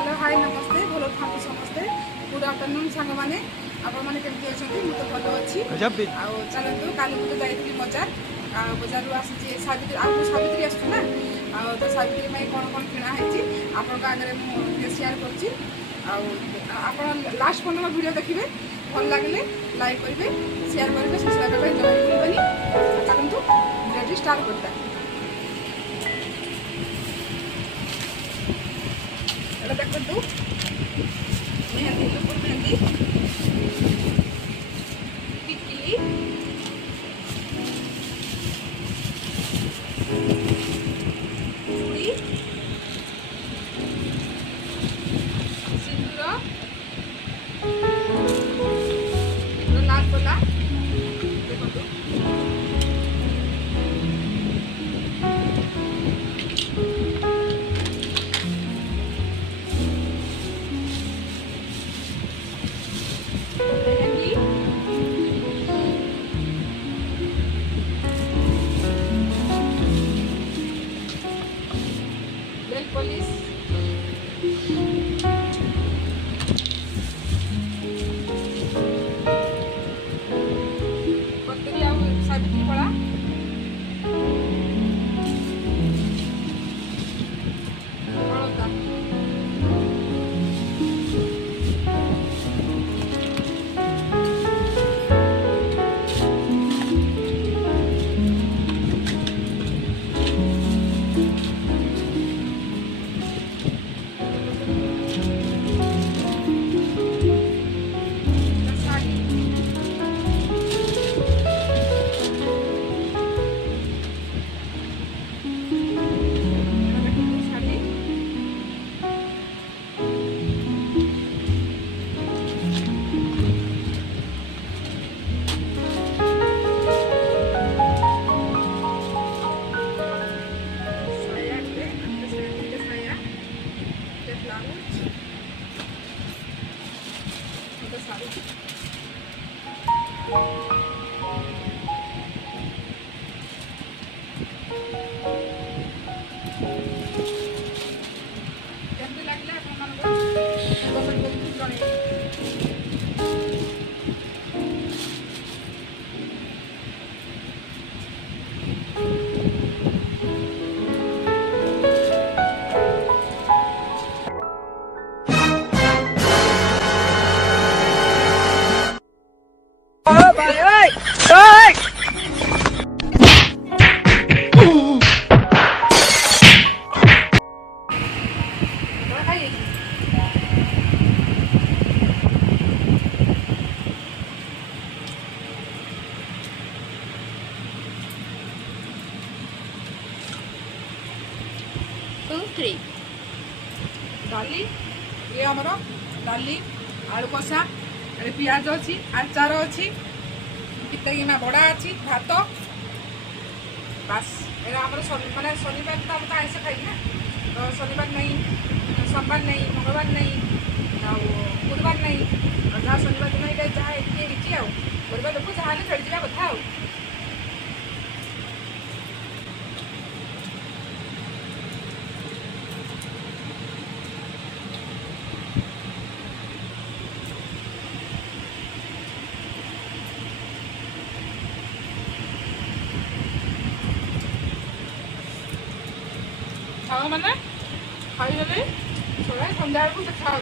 hello hi नमस्ते भल था समस्ते गुड आफ्टरनून सांग मैंने आपण मैंने केमती अच्छा मुझे भल अच्छी चलतु काली मुझे जाइए बजार बजार आसी सावित्री आगे सावित्री आसू ना तो सावित्री कौन कौन किना आपण आगे मुझे सेयार कर लास्ट पर्यटन वीडियो देखिए भल लगे लाइक करेंगे सेयार करेंगे सब्सक्राइब करके जमा भूलबनी चलतु वीडियो स्टार्ट करता देखु मेहंदी लुपुर मेहंदी टिकली चूड़ी सिंदूर लाल गोला देखो पुलिस कतरी आ सावित्री कला हलदा केमती लगे डाली ये आमर डाली आलू कषा पियाज अच्छी आचार अच्छी कितना बड़ा अच्छी भात बास ये मानने शनिवार तो हम आइस खाई ना तो शनिवार नहीं सोमवार नहीं मंगलवार नहीं बुधवार नहीं जहाँ शनिवार दिन ये जहाँ ये आउा लोक जहाँ चढ़ जावा कथा आ मैंने खाई सन्ध्या देखा